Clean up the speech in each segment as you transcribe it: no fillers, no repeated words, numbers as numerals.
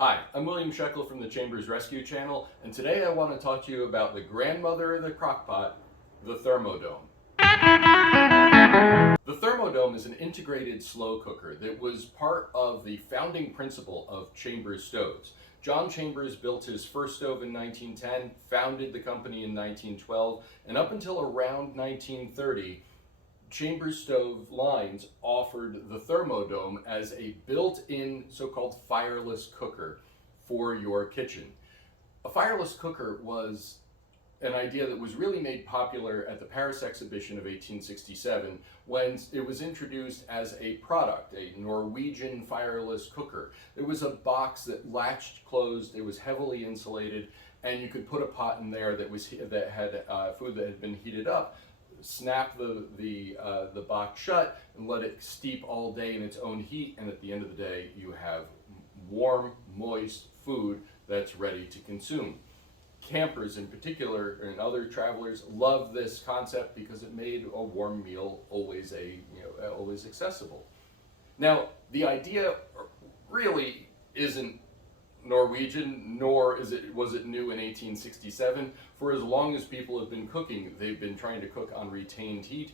Hi, I'm William Sheckle from the Chambers Rescue Channel, and today I want to talk to you about the grandmother of the crockpot, the Thermodome. The Thermodome is an integrated slow cooker that was part of the founding principle of Chambers stoves. John Chambers built his first stove in 1910, founded the company in 1912, and up until around 1930, Chambers stove lines offered the Thermodome as a built-in so-called fireless cooker for your kitchen. A fireless cooker was an idea that was really made popular at the Paris exhibition of 1867 when it was introduced as a product, a Norwegian fireless cooker. It was a box that latched closed, it was heavily insulated, and you could put a pot in there that had food that had been heated up, snap the box shut and let it steep all day in its own heat, and at the end of the day you have warm, moist food that's ready to consume. Campers in particular and other travelers love this concept because it made a warm meal always always accessible. Now, the idea really isn't Norwegian, nor was it new in 1867. For as long as people have been cooking, they've been trying to cook on retained heat.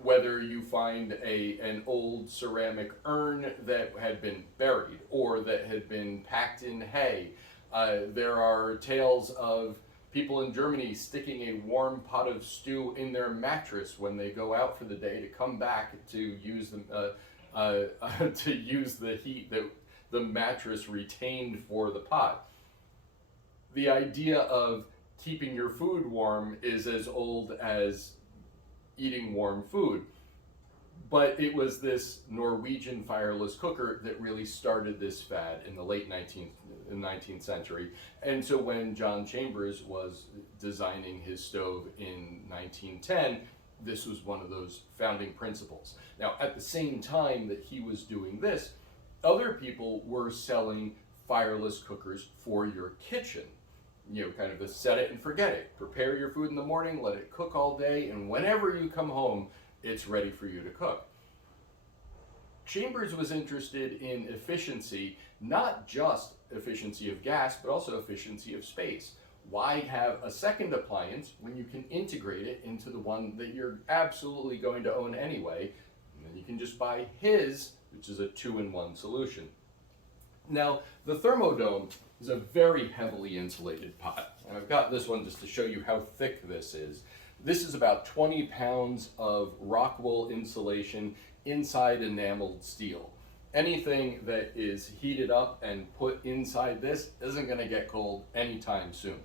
Whether you find an old ceramic urn that had been buried or that had been packed in hay, there are tales of people in Germany sticking a warm pot of stew in their mattress when they go out for the day to come back to use to use the heat that the mattress retained for the pot. The idea of keeping your food warm is as old as eating warm food. But it was this Norwegian fireless cooker that really started this fad in the late 19th century. And so when John Chambers was designing his stove in 1910, this was one of those founding principles. Now, at the same time that he was doing this, other people were selling fireless cookers for your kitchen. Kind of the set it and forget it. Prepare your food in the morning, let it cook all day, and whenever you come home, it's ready for you to cook. Chambers was interested in efficiency, not just efficiency of gas, but also efficiency of space. Why have a second appliance when you can integrate it into the one that you're absolutely going to own anyway? And then you can just buy his, which is a two-in-one solution. Now, the Thermodome is a very heavily insulated pot. And I've got this one just to show you how thick this is. This is about 20 pounds of rock wool insulation inside enameled steel. Anything that is heated up and put inside this isn't going to get cold anytime soon.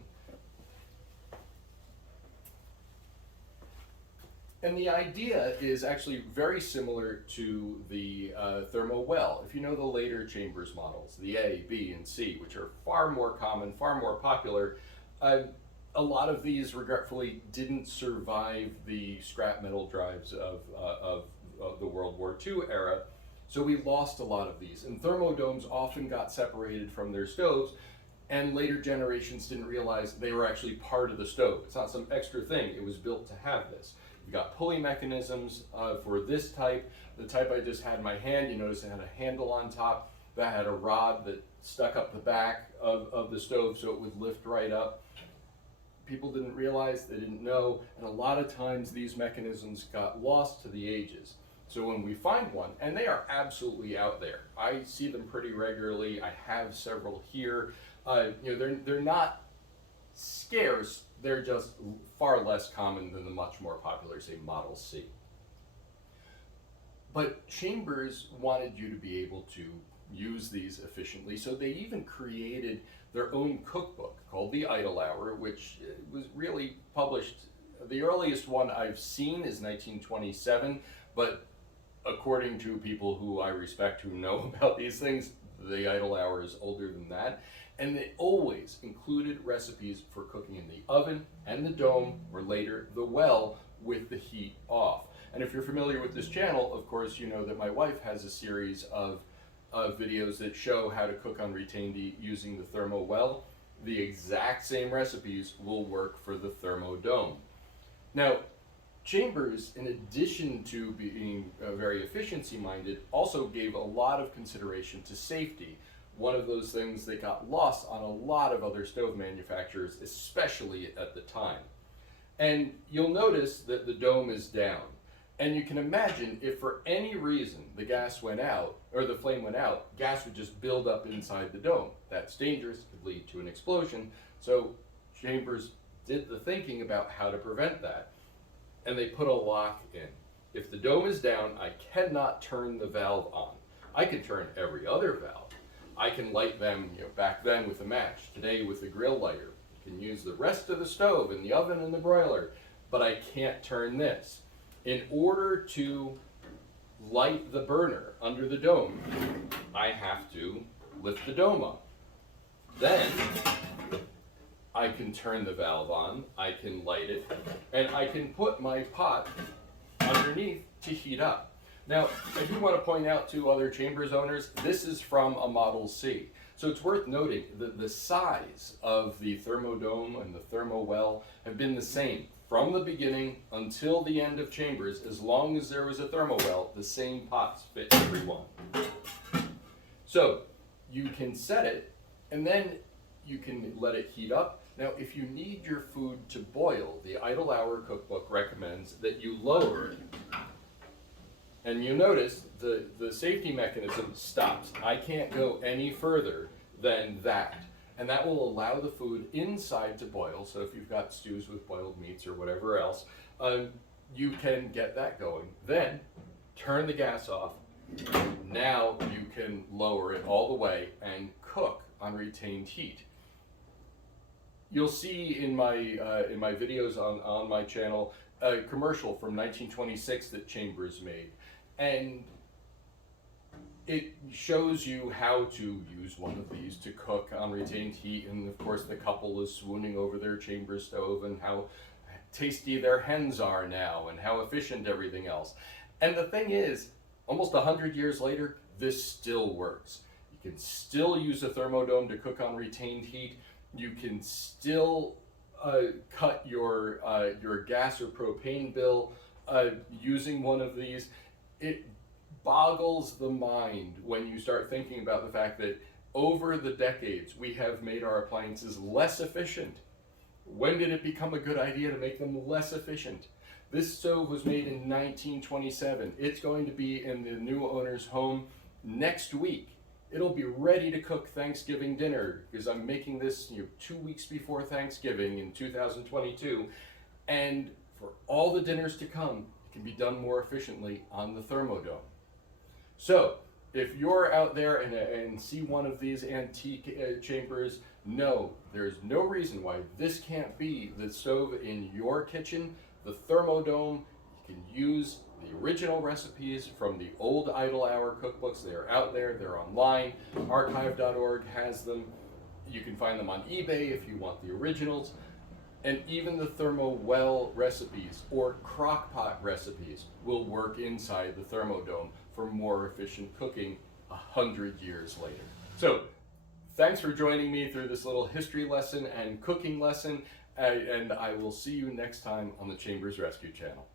And the idea is actually very similar to the Thermowell. If you know the later Chambers models, the A, B, and C, which are far more common, far more popular, a lot of these, regretfully, didn't survive the scrap metal drives of the World War II era, so we lost a lot of these. And Thermodomes often got separated from their stoves, and later generations didn't realize they were actually part of the stove. It's not some extra thing, it was built to have this. You've got pulley mechanisms for this type. The type I just had in my hand, you notice it had a handle on top that had a rod that stuck up the back of the stove so it would lift right up. People didn't realize, they didn't know, and a lot of times these mechanisms got lost to the ages. So when we find one, and they are absolutely out there, I see them pretty regularly, I have several here, they're not scarce, they're just far less common than the much more popular, say, Model C. But Chambers wanted you to be able to use these efficiently, so they even created their own cookbook called The Idle Hour, which was really published. The earliest one I've seen is 1927, but according to people who I respect who know about these things, The Idle Hour is older than that. And they always included recipes for cooking in the oven and the dome, or later the well, with the heat off. And if you're familiar with this channel, of course, you know that my wife has a series of videos that show how to cook on retained heat using the Thermowell. The exact same recipes will work for the Thermodome. Now, Chambers, in addition to being very efficiency minded, also gave a lot of consideration to safety. one of those things that got lost on a lot of other stove manufacturers, especially at the time. And you'll notice that the dome is down. And you can imagine if for any reason the gas went out, or the flame went out, gas would just build up inside the dome. That's dangerous, could lead to an explosion. So Chambers did the thinking about how to prevent that. And they put a lock in. If the dome is down, I cannot turn the valve on. I can turn every other valve. I can light them, back then with a match, today with a grill lighter. I can use the rest of the stove and the oven and the broiler, but I can't turn this. In order to light the burner under the dome, I have to lift the dome up. Then I can turn the valve on, I can light it, and I can put my pot underneath to heat up. Now, I do want to point out to other Chambers owners, this is from a Model C. So it's worth noting that the size of the Thermodome and the Thermowell have been the same from the beginning until the end of Chambers. As long as there was a Thermowell, the same pots fit every one. So you can set it, and then you can let it heat up. Now, if you need your food to boil, the Idle Hour Cookbook recommends that you lower it. And you notice the safety mechanism stops. I can't go any further than that. And that will allow the food inside to boil. So if you've got stews with boiled meats or whatever else, you can get that going. Then turn the gas off. Now you can lower it all the way and cook on retained heat. You'll see in my videos on my channel a commercial from 1926 that Chambers made. And it shows you how to use one of these to cook on retained heat, and of course the couple is swooning over their Chambers stove and how tasty their hens are now and how efficient everything else. And the thing is, almost 100 years later, this still works. You can still use a Thermodome to cook on retained heat. You can still cut your gas or propane bill using one of these. It boggles the mind when you start thinking about the fact that over the decades we have made our appliances less efficient. When did it become a good idea to make them less efficient? This stove was made in 1927. It's going to be in the new owner's home next week. It'll be ready to cook Thanksgiving dinner because I'm making this 2 weeks before Thanksgiving in 2022. And for all the dinners to come, can be done more efficiently on the Thermodome. So if you're out there and see one of these antique Chambers, no, there's no reason why this can't be the stove in your kitchen. The Thermodome, you can use the original recipes from the old Idle Hour cookbooks. They're out there, they're online. Archive.org has them. You can find them on eBay if you want the originals. And even the Thermowell recipes or crockpot recipes will work inside the Thermodome for more efficient cooking 100 years later. So thanks for joining me through this little history lesson and cooking lesson, and I will see you next time on the Chambers Rescue Channel.